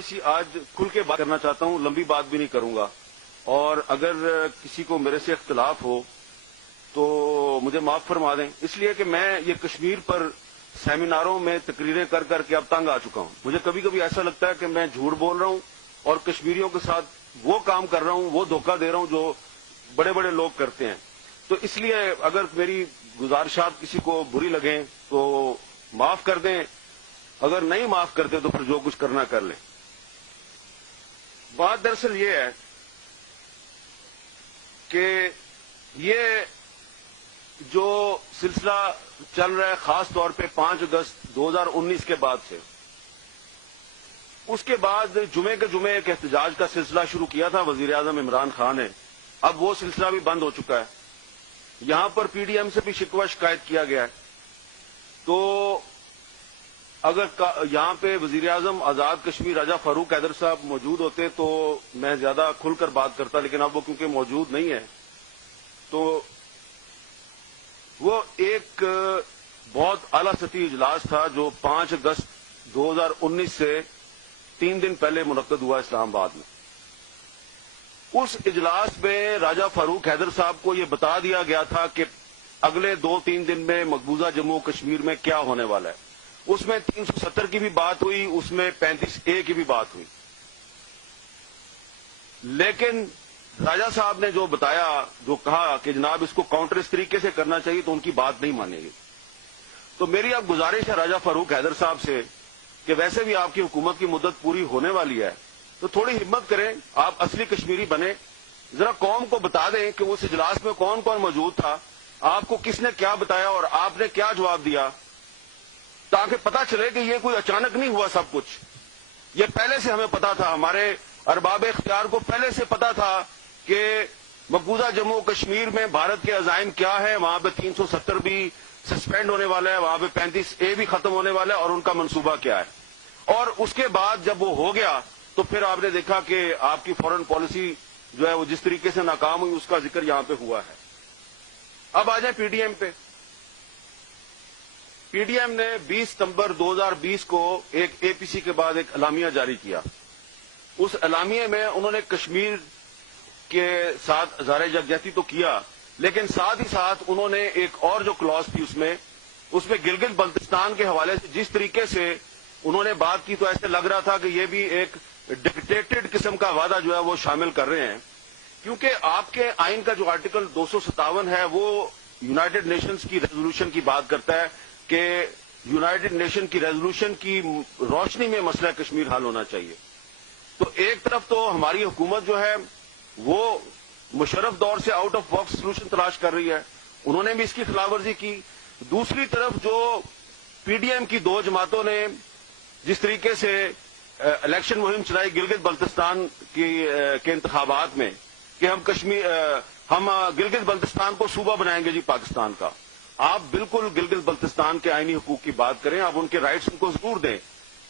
تھوڑی سی آج کھل کے بات کرنا چاہتا ہوں, لمبی بات بھی نہیں کروں گا, اور اگر کسی کو میرے سے اختلاف ہو تو مجھے معاف فرما دیں, اس لیے کہ میں یہ کشمیر پر سیمیناروں میں تقریریں کر کر کے اب تنگ آ چکا ہوں. مجھے کبھی کبھی ایسا لگتا ہے کہ میں جھوٹ بول رہا ہوں اور کشمیریوں کے ساتھ وہ کام کر رہا ہوں, وہ دھوکہ دے رہا ہوں جو بڑے بڑے لوگ کرتے ہیں. تو اس لیے اگر میری گزارشات کسی کو بری لگیں تو معاف کر دیں, اگر نہیں معاف کرتے تو پھر جو کچھ کرنا کر لیں. بات دراصل یہ ہے کہ یہ جو سلسلہ چل رہا ہے خاص طور پہ 5 اگست 2019 کے بعد سے, اس کے بعد جمعے کے جمعے ایک احتجاج کا سلسلہ شروع کیا تھا وزیر اعظم عمران خان نے. اب وہ سلسلہ بھی بند ہو چکا ہے. یہاں پر پی ڈی ایم سے بھی شکوہ شکایت کیا گیا ہے. تو اگر یہاں پہ وزیر اعظم آزاد کشمیر راجہ فاروق حیدر صاحب موجود ہوتے تو میں زیادہ کھل کر بات کرتا, لیکن اب وہ کیونکہ موجود نہیں ہے تو وہ ایک بہت اعلی سطحی اجلاس تھا جو 5 اگست 2019 سے 3 دن پہلے منعقد ہوا اسلام آباد میں. اس اجلاس میں راجہ فاروق حیدر صاحب کو یہ بتا دیا گیا تھا کہ اگلے 2-3 دن میں مقبوضہ جموں کشمیر میں کیا ہونے والا ہے. اس میں 370 کی بھی بات ہوئی, اس میں 35A کی بھی بات ہوئی, لیکن راجہ صاحب نے جو بتایا, جو کہا کہ جناب اس کو کاؤنٹر اس طریقے سے کرنا چاہیے, تو ان کی بات نہیں مانے گی. تو میری اب گزارش ہے راجہ فاروق حیدر صاحب سے کہ ویسے بھی آپ کی حکومت کی مدت پوری ہونے والی ہے, تو تھوڑی ہمت کریں, آپ اصلی کشمیری بنے, ذرا قوم کو بتا دیں کہ اس اجلاس میں کون کون موجود تھا, آپ کو کس نے کیا بتایا اور آپ نے کیا جواب دیا, تاکہ پتہ چلے کہ یہ کوئی اچانک نہیں ہوا سب کچھ. یہ پہلے سے ہمیں پتا تھا, ہمارے ارباب اختیار کو پہلے سے پتا تھا کہ مقبوضہ جموں کشمیر میں بھارت کے عزائم کیا ہے, وہاں پہ 370 بھی سسپینڈ ہونے والا ہے, وہاں پہ 35A بھی ختم ہونے والا ہے, اور ان کا منصوبہ کیا ہے. اور اس کے بعد جب وہ ہو گیا تو پھر آپ نے دیکھا کہ آپ کی فورن پالیسی جو ہے وہ جس طریقے سے ناکام ہوئی, اس کا ذکر یہاں پہ ہوا ہے. اب آ جائیں پی ڈی ایم پہ. پی ڈی ایم نے 20 ستمبر 2020 کو ایک اے پی سی کے بعد ایک اعلامیہ جاری کیا. اس اعلامیے میں انہوں نے کشمیر کے ساتھ اظہار یکجہتی تو کیا, لیکن ساتھ ہی ساتھ انہوں نے ایک اور جو کلاس تھی اس میں گلگت بلتستان کے حوالے سے جس طریقے سے انہوں نے بات کی, تو ایسے لگ رہا تھا کہ یہ بھی ایک ڈکٹیٹڈ قسم کا وعدہ جو ہے وہ شامل کر رہے ہیں. کیونکہ آپ کے آئین کا جو آرٹیکل 257 ہے وہ یونائٹڈ نیشنز کی ریزولوشن کی بات کرتا ہے کہ یونائٹڈ نیشن کی ریزولوشن کی روشنی میں مسئلہ کشمیر حل ہونا چاہیے. تو ایک طرف تو ہماری حکومت جو ہے وہ مشرف دور سے آؤٹ آف باکس سولوشن تلاش کر رہی ہے, انہوں نے بھی اس کی خلاف ورزی کی. دوسری طرف جو پی ڈی ایم کی 2 جماعتوں نے جس طریقے سے الیکشن مہم چلائی گلگت بلتستان کے انتخابات میں کہ ہم گلگت بلتستان کو صوبہ بنائیں گے جی پاکستان کا. آپ بالکل گلگت بلتستان کے آئینی حقوق کی بات کریں, آپ ان کے رائٹس ان کو ضرور دیں,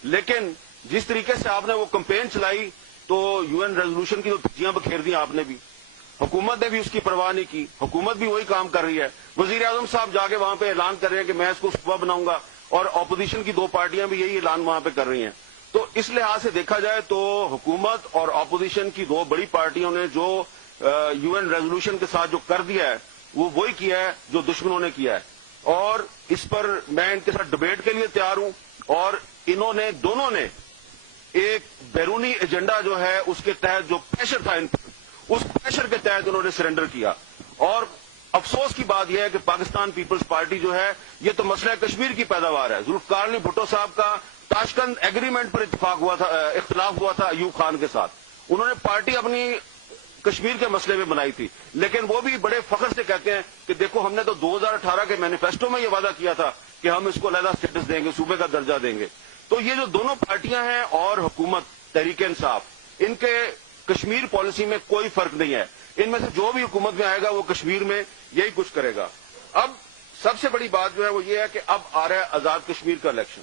لیکن جس طریقے سے آپ نے وہ کمپین چلائی تو یو این ریزولوشن کی تو دھجیاں بکھیر دی آپ نے بھی, حکومت نے بھی اس کی پرواہ نہیں کی. حکومت بھی وہی کام کر رہی ہے. وزیر اعظم صاحب جا کے وہاں پہ اعلان کر رہے ہیں کہ میں اس کو صوبہ بناؤں گا, اور اپوزیشن کی 2 پارٹیاں بھی یہی اعلان وہاں پہ کر رہی ہیں. تو اس لحاظ سے دیکھا جائے تو حکومت اور اپوزیشن کی 2 بڑی پارٹیوں نے جو یو این ریزولوشن کے ساتھ جو کر دیا ہے وہ وہی کیا ہے جو دشمنوں نے کیا ہے. اور اس پر میں ان کے ساتھ ڈبیٹ کے لیے تیار ہوں, اور انہوں نے دونوں نے ایک بیرونی ایجنڈا جو ہے اس کے تحت جو پریشر تھا ان پر, اس پریشر کے تحت انہوں نے سرنڈر کیا. اور افسوس کی بات یہ ہے کہ پاکستان پیپلز پارٹی جو ہے یہ تو مسئلہ کشمیر کی پیداوار ہے. ذوالفقار علی بھٹو صاحب کا تاشقند ایگریمنٹ پر اختلاف ہوا تھا ایوب خان کے ساتھ, انہوں نے پارٹی اپنی کشمیر کے مسئلے میں بنائی تھی, لیکن وہ بھی بڑے فخر سے کہتے ہیں کہ دیکھو ہم نے تو 2018 کے مینیفیسٹو میں یہ وعدہ کیا تھا کہ ہم اس کو علیحدہ اسٹیٹس دیں گے, صوبے کا درجہ دیں گے. تو یہ جو دونوں پارٹیاں ہیں اور حکومت تحریک انصاف, ان کے کشمیر پالیسی میں کوئی فرق نہیں ہے. ان میں سے جو بھی حکومت میں آئے گا وہ کشمیر میں یہی کچھ کرے گا. اب سب سے بڑی بات جو ہے وہ یہ ہے کہ اب آ رہا ہے آزاد کشمیر کا الیکشن.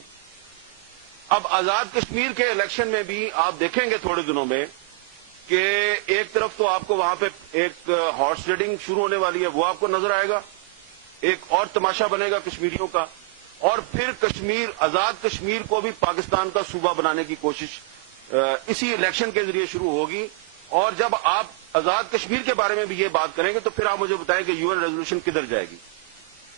اب آزاد کشمیر کے الیکشن میں بھی آپ دیکھیں گے تھوڑے دنوں میں کہ ایک طرف تو آپ کو وہاں پہ ایک ہارس ریڈنگ شروع ہونے والی ہے, وہ آپ کو نظر آئے گا, ایک اور تماشا بنے گا کشمیریوں کا, اور پھر آزاد کشمیر کو بھی پاکستان کا صوبہ بنانے کی کوشش اسی الیکشن کے ذریعے شروع ہوگی. اور جب آپ آزاد کشمیر کے بارے میں بھی یہ بات کریں گے تو پھر آپ مجھے بتائیں کہ UN ریزولوشن کدھر جائے گی.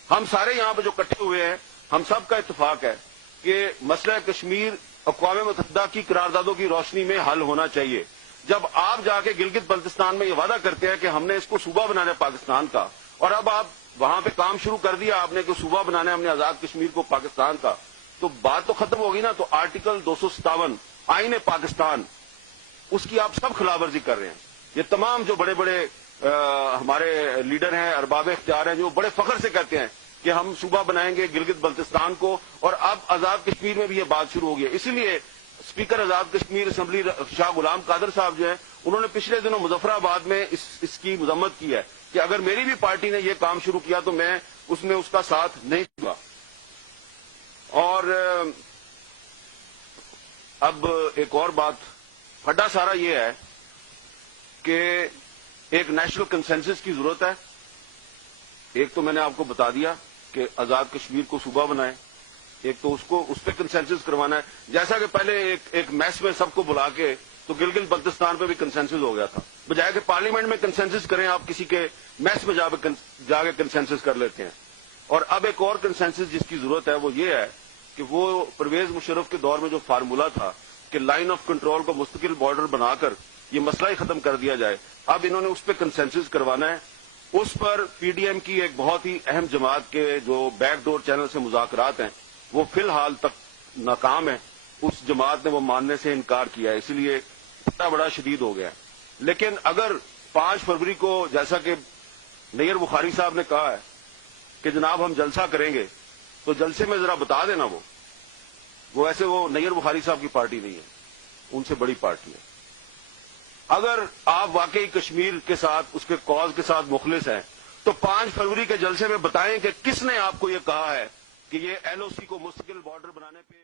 ہم سارے یہاں پہ جو اکٹھے ہوئے ہیں, ہم سب کا اتفاق ہے کہ مسئلہ کشمیر اقوام متحدہ کی قراردادوں کی روشنی میں حل ہونا چاہیے. جب آپ جا کے گلگت بلتستان میں یہ وعدہ کرتے ہیں کہ ہم نے اس کو صوبہ بنانا ہے پاکستان کا, اور اب آپ وہاں پہ کام شروع کر دیا آپ نے کہ صوبہ بنانا ہے ہم نے آزاد کشمیر کو پاکستان کا, تو بات تو ختم ہوگی نا. تو آرٹیکل 257 آئین پاکستان, اس کی آپ سب خلاف ورزی کر رہے ہیں. یہ تمام جو بڑے بڑے ہمارے لیڈر ہیں, ارباب اختیار ہیں, جو بڑے فخر سے کہتے ہیں کہ ہم صوبہ بنائیں گے گلگت بلتستان کو, اور اب آزاد کشمیر میں بھی یہ بات شروع ہو گئی ہے. اسی لیے اسپیکر آزاد کشمیر اسمبلی شاہ غلام قادر صاحب جو ہیں, انہوں نے پچھلے دنوں مظفر آباد میں اس کی مذمت کی ہے کہ اگر میری بھی پارٹی نے یہ کام شروع کیا تو میں اس میں اس کا ساتھ نہیں دوں گا. اور اب ایک اور بات, پھڈا سارا یہ ہے کہ ایک نیشنل کنسنسس کی ضرورت ہے. ایک تو میں نے آپ کو بتا دیا کہ آزاد کشمیر کو صوبہ بنائیں, ایک تو اس پہ کنسنسس کروانا ہے. جیسا کہ پہلے ایک میس میں سب کو بلا کے تو گلگت بلتستان پہ بھی کنسنسس ہو گیا تھا, بجائے کہ پارلیمنٹ میں کنسنسس کریں آپ کسی کے میس میں جا کے کنسنسس کر لیتے ہیں. اور اب ایک اور کنسنسس جس کی ضرورت ہے وہ یہ ہے کہ وہ پرویز مشرف کے دور میں جو فارمولا تھا کہ لائن آف کنٹرول کو مستقل بارڈر بنا کر یہ مسئلہ ہی ختم کر دیا جائے, اب انہوں نے اس پہ کنسنسس کروانا ہے. اس پر پی ڈی ایم کی ایک بہت ہی اہم جماعت کے جو بیک ڈور چینل سے مذاکرات ہیں وہ فی الحال تک ناکام ہیں. اس جماعت نے وہ ماننے سے انکار کیا ہے, اسی لیے بڑا شدید ہو گیا ہے. لیکن اگر 5 فروری کو جیسا کہ نیر بخاری صاحب نے کہا ہے کہ جناب ہم جلسہ کریں گے, تو جلسے میں ذرا بتا دینا وہ ایسے وہ نیر بخاری صاحب کی پارٹی نہیں ہے, ان سے بڑی پارٹی ہے. اگر آپ واقعی کشمیر کے ساتھ اس کے کاز کے ساتھ مخلص ہیں تو 5 فروری کے جلسے میں بتائیں کہ کس نے آپ کو یہ کہا ہے کہ یہ LOC کو مستقل بارڈر بنانے پہ